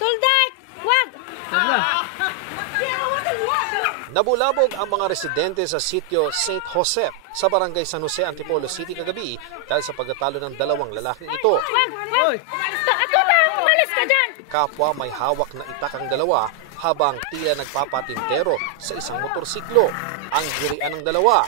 Tuldak! Wag! Nabulabog ang mga residente sa sitio St. Joseph sa barangay San Jose, Antipolo City kagabi dahil sa pagkatalo ng dalawang lalaking ito. Wag! Atuta! Umalis ka dyan! Kapwa may hawak na itak ang dalawa habang tila nagpapatintero sa isang motorsiklo. Ang girian ng dalawa.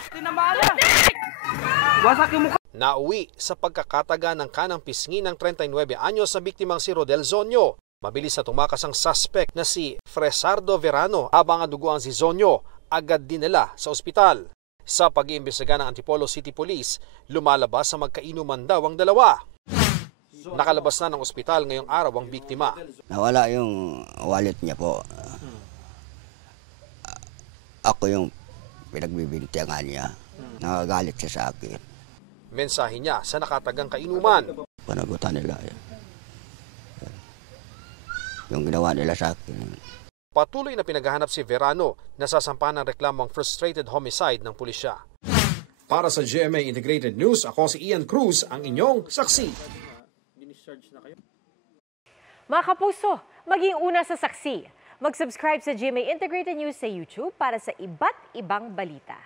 Nauwi sa pagkakataga ng kanang pisngi ng 39 anyos sa biktimang si Rodel Zonyo. Mabilis na tumakas ang suspect na si Fresardo Verano habang ang duguan si Zonyo agad dinala sa ospital. Sa pag-iimbestiga ng Antipolo City Police, lumalabas sa magkainuman daw ang dalawa. Nakalabas na ng ospital ngayong araw ang biktima. Nawala yung wallet niya po. Ako yung pinagbibintihan niya. Nagagalit siya sa akin. Mensahe niya sa nakatagang kainuman. Panagutan nila yan. Yung ginawa nila sa akin. Patuloy na pinaghahanap si Verano na sasampahan ng reklamong frustrated homicide ng pulisya. Para sa GMA Integrated News, ako si Ian Cruz, ang inyong saksi. Mga kapuso, maging una sa saksi. Mag-subscribe sa GMA Integrated News sa YouTube para sa iba't ibang balita.